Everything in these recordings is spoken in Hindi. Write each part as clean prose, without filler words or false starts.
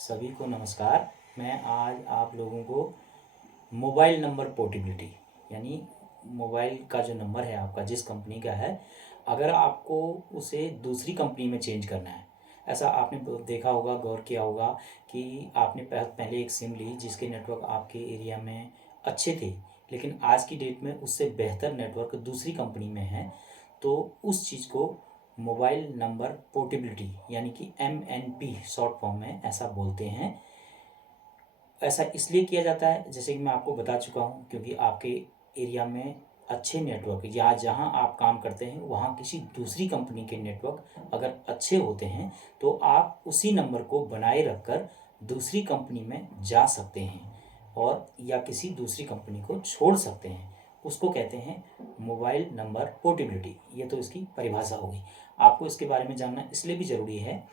सभी को नमस्कार। मैं आज आप लोगों को मोबाइल नंबर पोर्टेबिलिटी यानी मोबाइल का जो नंबर है आपका जिस कंपनी का है, अगर आपको उसे दूसरी कंपनी में चेंज करना है। ऐसा आपने देखा होगा, गौर किया होगा कि आपने पहले एक सिम ली जिसके नेटवर्क आपके एरिया में अच्छे थे, लेकिन आज की डेट में उससे बेहतर नेटवर्क दूसरी कंपनी में है। तो उस चीज़ को मोबाइल नंबर पोर्टेबिलिटी यानी कि MNP शॉर्ट फॉर्म में ऐसा बोलते हैं। ऐसा इसलिए किया जाता है, जैसे कि मैं आपको बता चुका हूँ, क्योंकि आपके एरिया में अच्छे नेटवर्क या जहाँ आप काम करते हैं वहाँ किसी दूसरी कंपनी के नेटवर्क अगर अच्छे होते हैं तो आप उसी नंबर को बनाए रखकर दूसरी कंपनी में जा सकते हैं और या किसी दूसरी कंपनी को छोड़ सकते हैं। उसको कहते हैं मोबाइल नंबर पोर्टेबिलिटी। ये तो इसकी परिभाषा होगी। आपको इसके बारे में जानना इसलिए भी ज़रूरी है,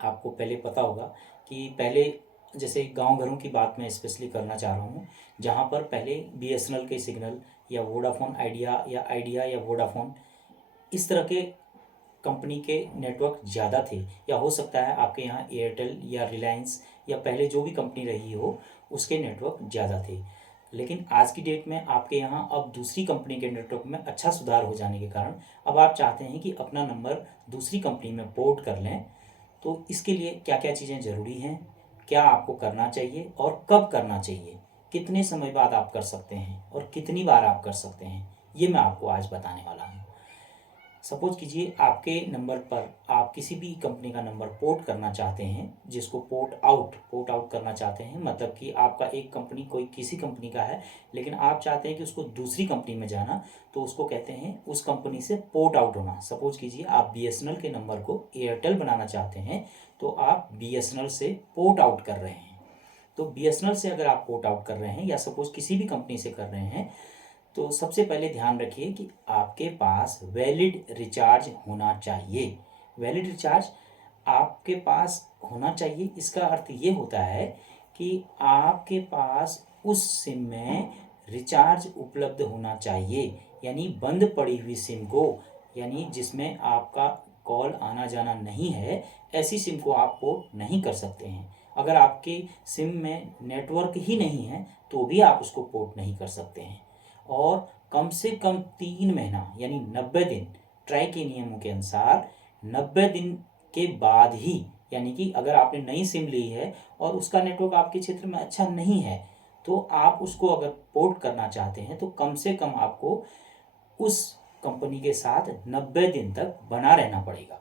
आपको पहले पता होगा कि पहले जैसे गांव घरों की बात मैं स्पेशली करना चाह रहा हूँ, जहाँ पर पहले BSNL के सिग्नल या वोडाफोन आइडिया या वोडाफोन इस तरह के कंपनी के नेटवर्क ज़्यादा थे, या हो सकता है आपके यहाँ एयरटेल या रिलायंस या पहले जो भी कंपनी रही हो उसके नेटवर्क ज़्यादा थे। लेकिन आज की डेट में आपके यहाँ अब दूसरी कंपनी के नेटवर्क में अच्छा सुधार हो जाने के कारण अब आप चाहते हैं कि अपना नंबर दूसरी कंपनी में पोर्ट कर लें। तो इसके लिए क्या क्या चीज़ें ज़रूरी हैं, क्या आपको करना चाहिए और कब करना चाहिए, कितने समय बाद आप कर सकते हैं और कितनी बार आप कर सकते हैं, ये मैं आपको आज बताने वाला हूँ। सपोज कीजिए आपके नंबर पर आप किसी भी कंपनी का नंबर पोर्ट करना चाहते हैं, जिसको पोर्ट आउट करना चाहते हैं, मतलब कि आपका एक कंपनी कोई किसी कंपनी का है लेकिन आप चाहते हैं कि उसको दूसरी कंपनी में जाना, तो उसको कहते हैं उस कंपनी से पोर्ट आउट होना। सपोज कीजिए आप BSNL के नंबर को एयरटेल बनाना चाहते हैं तो आप BSNL से पोर्ट आउट कर रहे हैं। तो BSNL से अगर आप पोर्ट आउट कर रहे हैं या सपोज किसी भी कंपनी से कर रहे हैं, तो सबसे पहले ध्यान रखिए कि आपके पास वैलिड रिचार्ज होना चाहिए। वैलिड रिचार्ज आपके पास होना चाहिए, इसका अर्थ ये होता है कि आपके पास उस सिम में रिचार्ज उपलब्ध होना चाहिए, यानी बंद पड़ी हुई सिम को, यानी जिसमें आपका कॉल आना जाना नहीं है, ऐसी सिम को आप पोर्ट नहीं कर सकते हैं। अगर आपके सिम में नेटवर्क ही नहीं है तो भी आप उसको पोर्ट नहीं कर सकते हैं। और कम से कम 3 महीना यानी 90 दिन, ट्राई के नियमों के अनुसार 90 दिन के बाद ही, यानी कि अगर आपने नई सिम ली है और उसका नेटवर्क आपके क्षेत्र में अच्छा नहीं है तो आप उसको अगर पोर्ट करना चाहते हैं तो कम से कम आपको उस कंपनी के साथ 90 दिन तक बना रहना पड़ेगा,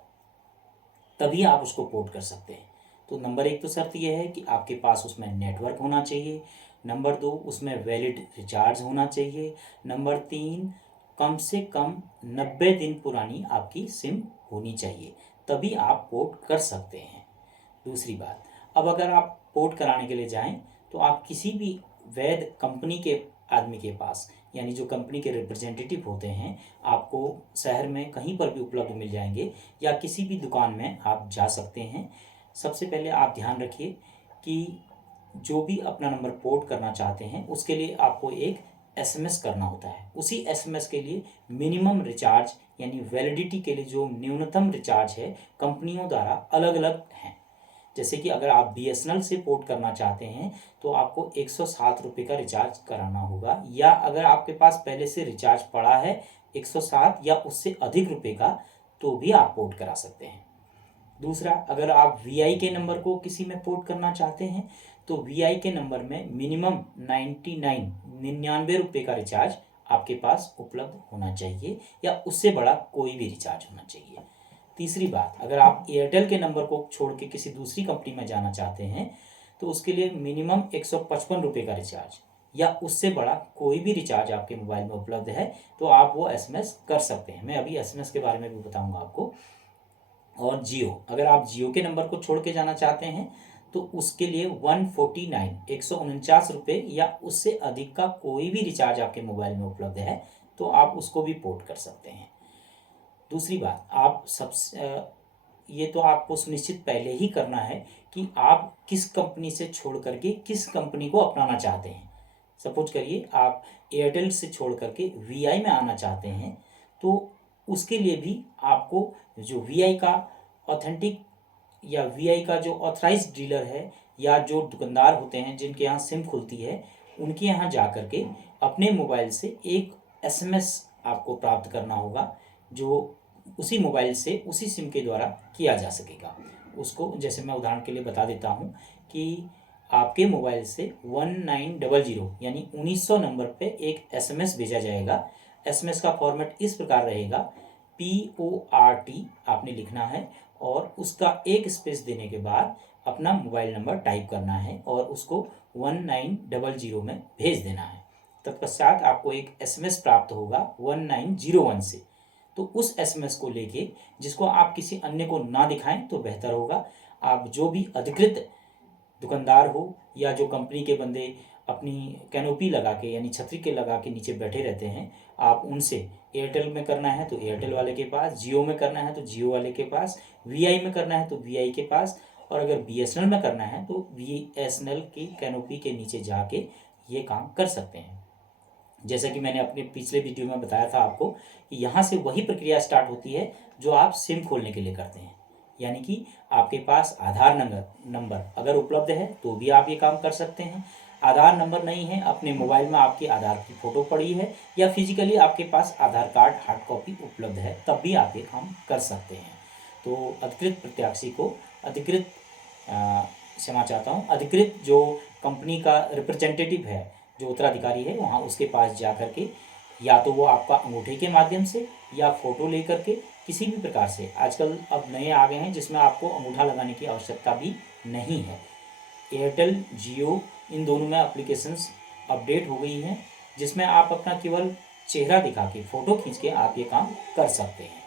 तभी आप उसको पोर्ट कर सकते हैं। तो नंबर 1 तो शर्त यह है कि आपके पास उसमें नेटवर्क होना चाहिए। नंबर 2, उसमें वैलिड रिचार्ज होना चाहिए। नंबर 3, कम से कम 90 दिन पुरानी आपकी सिम होनी चाहिए, तभी आप पोर्ट कर सकते हैं। दूसरी बात, अब अगर आप पोर्ट कराने के लिए जाएं तो आप किसी भी वैध कंपनी के आदमी के पास, यानी जो कंपनी के रिप्रेजेंटेटिव होते हैं, आपको शहर में कहीं पर भी उपलब्ध मिल जाएंगे या किसी भी दुकान में आप जा सकते हैं। सबसे पहले आप ध्यान रखिए कि जो भी अपना नंबर पोर्ट करना चाहते हैं उसके लिए आपको एक SMS करना होता है। उसी SMS के लिए मिनिमम रिचार्ज यानी वैलिडिटी के लिए जो न्यूनतम रिचार्ज है कंपनियों द्वारा अलग अलग हैं। जैसे कि अगर आप BSNL से पोर्ट करना चाहते हैं तो आपको 107 रुपये का रिचार्ज कराना होगा, या अगर आपके पास पहले से रिचार्ज पड़ा है 107 या उससे अधिक रुपए का तो भी आप पोर्ट करा सकते हैं। दूसरा, अगर आप VI के नंबर को किसी में पोर्ट करना चाहते हैं तो VI के नंबर में मिनिमम 99 रुपये का रिचार्ज आपके पास उपलब्ध होना चाहिए या उससे बड़ा कोई भी रिचार्ज होना चाहिए। तीसरी बात, अगर आप एयरटेल के नंबर को छोड़ के किसी दूसरी कंपनी में जाना चाहते हैं तो उसके लिए मिनिमम 155 रुपये का रिचार्ज या उससे बड़ा कोई भी रिचार्ज आपके मोबाइल में उपलब्ध है तो आप वो SMS कर सकते हैं। मैं अभी SMS के बारे में भी बताऊंगा आपको। और जियो, अगर आप जियो के नंबर को छोड़ के जाना चाहते हैं तो उसके लिए 149 या उससे अधिक का कोई भी रिचार्ज आपके मोबाइल में उपलब्ध है तो आप उसको भी पोर्ट कर सकते हैं। दूसरी बात, आप ये तो आपको सुनिश्चित पहले ही करना है कि आप किस कंपनी से छोड़ करके किस कंपनी को अपनाना चाहते हैं। सपोज करिए आप एयरटेल से छोड़ करके VI में आना चाहते हैं तो उसके लिए भी आपको जो VI का ऑथेंटिक या वीआई का जो ऑथराइज्ड डीलर है या जो दुकानदार होते हैं जिनके यहाँ सिम खुलती है, उनके यहाँ जा कर के अपने मोबाइल से एक एसएमएस आपको प्राप्त करना होगा, जो उसी मोबाइल से उसी सिम के द्वारा किया जा सकेगा। उसको जैसे मैं उदाहरण के लिए बता देता हूँ कि आपके मोबाइल से 1900 यानी 1900 नंबर पे एक एसएमएस भेजा जाएगा। एसएमएस का फॉर्मेट इस प्रकार रहेगा, PORT आपने लिखना है और उसका एक स्पेस देने के बाद अपना मोबाइल नंबर टाइप करना है और उसको 1900 में भेज देना है। तत्पश्चात आपको एक एसएमएस प्राप्त होगा 1901 से। तो उस एसएमएस को लेके, जिसको आप किसी अन्य को ना दिखाएं तो बेहतर होगा। आप जो भी अधिकृत दुकानदार हो या जो कंपनी के बंदे अपनी कैनोपी लगा के यानी छतरी के लगा के नीचे बैठे रहते हैं, आप उनसे एयरटेल में करना है तो एयरटेल वाले के पास, जियो में करना है तो जियो वाले के पास, वीआई में करना है तो वीआई के पास, और अगर बीएसएनएल में करना है तो बीएसएनएल की कैनोपी के नीचे जाके ये काम कर सकते हैं। जैसा कि मैंने अपने पिछले वीडियो में बताया था आपको कि यहाँ से वही प्रक्रिया स्टार्ट होती है जो आप सिम खोलने के लिए करते हैं। यानी कि आपके पास आधार नंबर अगर उपलब्ध है तो भी आप ये काम कर सकते हैं। आधार नंबर नहीं है, अपने मोबाइल में आपकी आधार की फ़ोटो पड़ी है या फिजिकली आपके पास आधार कार्ड हार्ड कॉपी उपलब्ध है, तब भी आप ये काम कर सकते हैं। तो अधिकृत प्रत्याशी को अधिकृत क्षमा चाहता हूँ, अधिकृत जो कंपनी का रिप्रेजेंटेटिव है, जो उत्तराधिकारी है, वहाँ उसके पास जा कर के या तो वो आपका अंगूठे के माध्यम से या फ़ोटो ले करके किसी भी प्रकार से, आजकल अब नए आ गए हैं जिसमें आपको अंगूठा लगाने की आवश्यकता भी नहीं है। एयरटेल, जियो, इन दोनों में एप्लीकेशंस अपडेट हो गई हैं जिसमें आप अपना केवल चेहरा दिखा के फ़ोटो खींच के आप ये काम कर सकते हैं।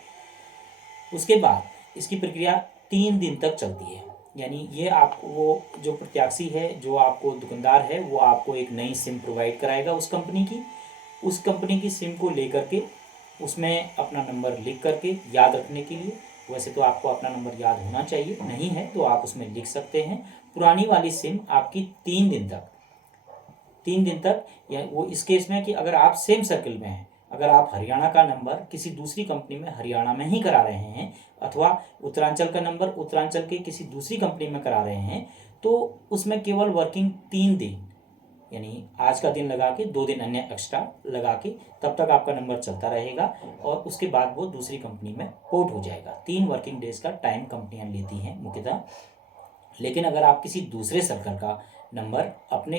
उसके बाद इसकी प्रक्रिया 3 दिन तक चलती है। यानी ये आपको वो जो प्रत्याशी है, जो आपको दुकानदार है, वो आपको एक नई सिम प्रोवाइड कराएगा उस कंपनी की सिम को लेकर के उसमें अपना नंबर लिख करके याद रखने के लिए, वैसे तो आपको अपना नंबर याद होना चाहिए, नहीं है तो आप उसमें लिख सकते हैं। पुरानी वाली सिम आपकी 3 दिन तक या वो इस केस में कि अगर आप सेम सर्किल में हैं, अगर आप हरियाणा का नंबर किसी दूसरी कंपनी में हरियाणा में ही करा रहे हैं अथवा उत्तरांचल का नंबर उत्तरांचल के किसी दूसरी कंपनी में करा रहे हैं, तो उसमें केवल वर्किंग 3 दिन यानी आज का दिन लगा के 2 दिन अन्य एक्स्ट्रा लगा के तब तक आपका नंबर चलता रहेगा और उसके बाद वो दूसरी कंपनी में पोर्ट हो जाएगा। 3 वर्किंग डेज का टाइम कंपनियां लेती हैं मुख्यतः। लेकिन अगर आप किसी दूसरे सर्कल का नंबर अपने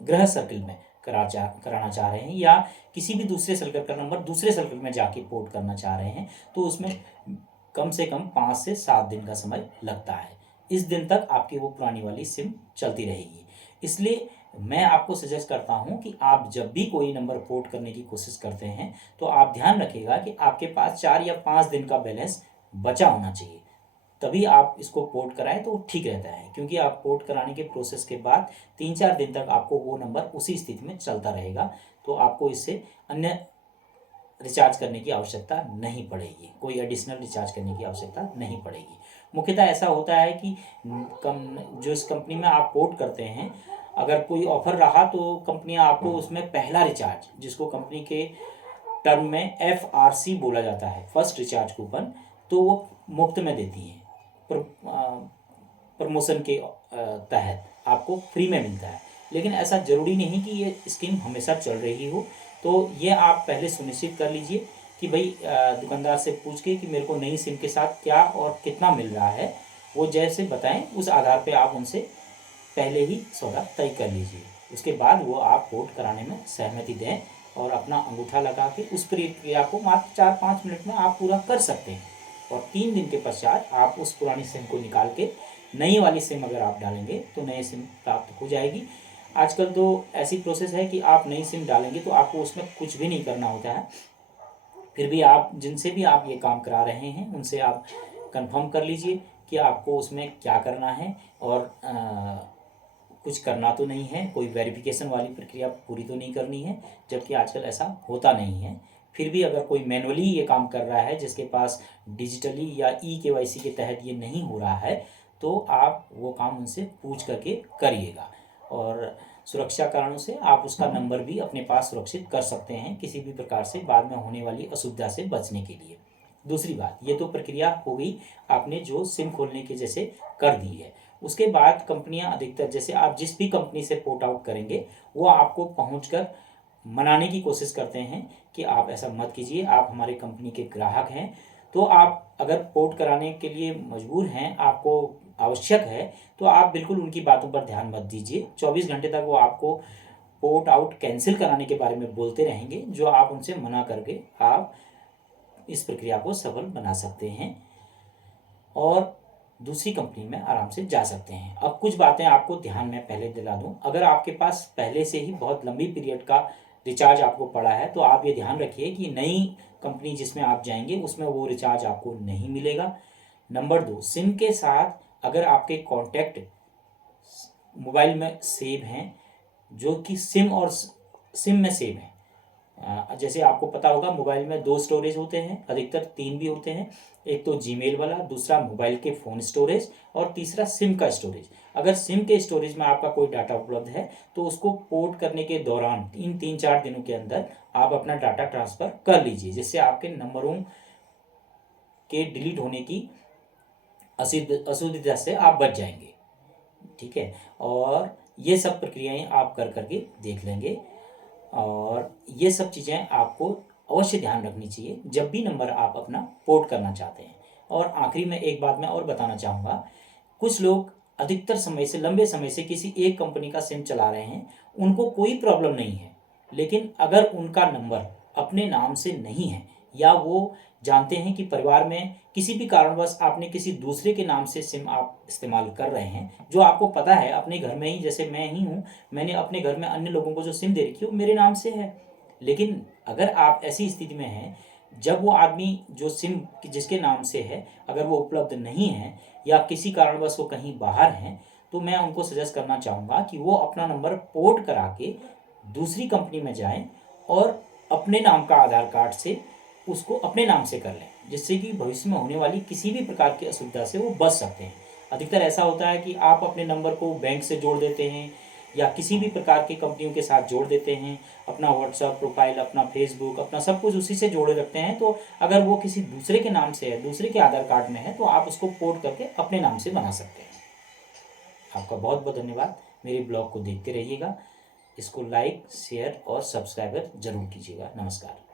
गृह सर्कल में कराना चाह रहे हैं या किसी भी दूसरे सर्कल का नंबर दूसरे सर्कल में जाके पोर्ट करना चाह रहे हैं, तो उसमें कम से कम 5 से 7 दिन का समय लगता है। इस दिन तक आपकी वो पुरानी वाली सिम चलती रहेगी। इसलिए मैं आपको सजेस्ट करता हूं कि आप जब भी कोई नंबर पोर्ट करने की कोशिश करते हैं तो आप ध्यान रखिएगा कि आपके पास 4 या 5 दिन का बैलेंस बचा होना चाहिए, तभी आप इसको पोर्ट कराएं तो ठीक रहता है। क्योंकि आप पोर्ट कराने के प्रोसेस के बाद 3-4 दिन तक आपको वो नंबर उसी स्थिति में चलता रहेगा, तो आपको इससे अन्य रिचार्ज करने की आवश्यकता नहीं पड़ेगी, कोई एडिशनल रिचार्ज करने की आवश्यकता नहीं पड़ेगी। मुख्यतः ऐसा होता है कि जो इस कंपनी में आप पोर्ट करते हैं, अगर कोई ऑफर रहा तो कंपनियां आपको उसमें पहला रिचार्ज, जिसको कंपनी के टर्म में FRC बोला जाता है, फर्स्ट रिचार्ज कूपन, तो वो मुफ्त में देती हैं। प्रमोशन के तहत आपको फ्री में मिलता है। लेकिन ऐसा ज़रूरी नहीं कि ये स्कीम हमेशा चल रही हो, तो ये आप पहले सुनिश्चित कर लीजिए कि भाई दुकानदार से पूछ के कि मेरे को नई सिम के साथ क्या और कितना मिल रहा है, वो जैसे बताएं उस आधार पे आप उनसे पहले ही सौदा तय कर लीजिए। उसके बाद वो आप पोर्ट कराने में सहमति दें और अपना अंगूठा लगा के उस प्रक्रिया को मात्र 4-5 मिनट में आप पूरा कर सकते हैं। और 3 दिन के पश्चात आप उस पुरानी सिम को निकाल के नई वाली सिम अगर आप डालेंगे तो नई सिम प्राप्त हो जाएगी। आजकल तो ऐसी प्रोसेस है कि आप नई सिम डालेंगे तो आपको उसमें कुछ भी नहीं करना होता है। फिर भी आप जिनसे भी आप ये काम करा रहे हैं उनसे आप कंफर्म कर लीजिए कि आपको उसमें क्या करना है और कुछ करना तो नहीं है, कोई वेरिफिकेशन वाली प्रक्रिया पूरी तो नहीं करनी है, जबकि आजकल ऐसा होता नहीं है। फिर भी अगर कोई मैनुअली ये काम कर रहा है जिसके पास डिजिटली या KYC के तहत ये नहीं हो रहा है, तो आप वो काम उनसे पूछ करके करिएगा। और सुरक्षा कारणों से आप उसका नंबर भी अपने पास सुरक्षित कर सकते हैं किसी भी प्रकार से बाद में होने वाली असुविधा से बचने के लिए। दूसरी बात, ये तो प्रक्रिया हो गई आपने जो सिम खोलने के जैसे कर दी है। उसके बाद कंपनियां अधिकतर, जैसे आप जिस भी कंपनी से पोर्ट आउट करेंगे, वो आपको पहुंचकर मनाने की कोशिश करते हैं कि आप ऐसा मत कीजिए, आप हमारे कंपनी के ग्राहक हैं। तो आप अगर पोर्ट कराने के लिए मजबूर हैं, आपको आवश्यक है, तो आप बिल्कुल उनकी बातों पर ध्यान मत दीजिए। 24 घंटे तक वो आपको पोर्ट आउट कैंसिल कराने के बारे में बोलते रहेंगे, जो आप उनसे मना करके आप इस प्रक्रिया को सफल बना सकते हैं और दूसरी कंपनी में आराम से जा सकते हैं। अब कुछ बातें आपको ध्यान में पहले दिला दूं। अगर आपके पास पहले से ही बहुत लंबी पीरियड का रिचार्ज आपको पड़ा है, तो आप ये ध्यान रखिए कि नई कंपनी जिसमें आप जाएंगे उसमें वो रिचार्ज आपको नहीं मिलेगा। नंबर 2, सिम के साथ अगर आपके कॉन्टैक्ट मोबाइल में सेव हैं, जो कि सिम में सेव हैं, जैसे आपको पता होगा मोबाइल में 2 स्टोरेज होते हैं, अधिकतर 3 भी होते हैं। एक तो जीमेल वाला, दूसरा मोबाइल के फ़ोन स्टोरेज और तीसरा सिम का स्टोरेज। अगर सिम के स्टोरेज में आपका कोई डाटा उपलब्ध है, तो उसको पोर्ट करने के दौरान इन 3-4 दिनों के अंदर आप अपना डाटा ट्रांसफ़र कर लीजिए, जिससे आपके नंबरों के डिलीट होने की असुविधा से आप बच जाएंगे। ठीक है, और ये सब प्रक्रियाएं आप कर करके देख लेंगे, और ये सब चीज़ें आपको अवश्य ध्यान रखनी चाहिए जब भी नंबर आप अपना पोर्ट करना चाहते हैं। और आखिरी में एक बात मैं और बताना चाहूँगा, कुछ लोग अधिकतर समय से, लंबे समय से किसी एक कंपनी का सिम चला रहे हैं, उनको कोई प्रॉब्लम नहीं है, लेकिन अगर उनका नंबर अपने नाम से नहीं है, या वो जानते हैं कि परिवार में किसी भी कारणवश आपने किसी दूसरे के नाम से सिम आप इस्तेमाल कर रहे हैं, जो आपको पता है अपने घर में ही, जैसे मैं ही हूँ, मैंने अपने घर में अन्य लोगों को जो सिम दे रखी है वो मेरे नाम से है, लेकिन अगर आप ऐसी स्थिति में हैं जब वो आदमी जो सिम जिसके नाम से है, अगर वो उपलब्ध नहीं है या किसी कारणवश वो कहीं बाहर हैं, तो मैं उनको सजेस्ट करना चाहूँगा कि वो अपना नंबर पोर्ट करा के दूसरी कंपनी में जाएं और अपने नाम का आधार कार्ड से उसको अपने नाम से कर लें, जिससे कि भविष्य में होने वाली किसी भी प्रकार की असुविधा से वो बच सकते हैं। अधिकतर ऐसा होता है कि आप अपने नंबर को बैंक से जोड़ देते हैं या किसी भी प्रकार की कंपनियों के साथ जोड़ देते हैं, अपना व्हाट्सएप प्रोफाइल, अपना फेसबुक, अपना सब कुछ उसी से जोड़े रखते हैं। तो अगर वो किसी दूसरे के नाम से है, दूसरे के आधार कार्ड में है, तो आप उसको पोर्ट करके अपने नाम से बना सकते हैं। आपका बहुत बहुत धन्यवाद। मेरे ब्लॉग को देखते रहिएगा, इसको लाइक, शेयर और सब्सक्राइब जरूर कीजिएगा। नमस्कार।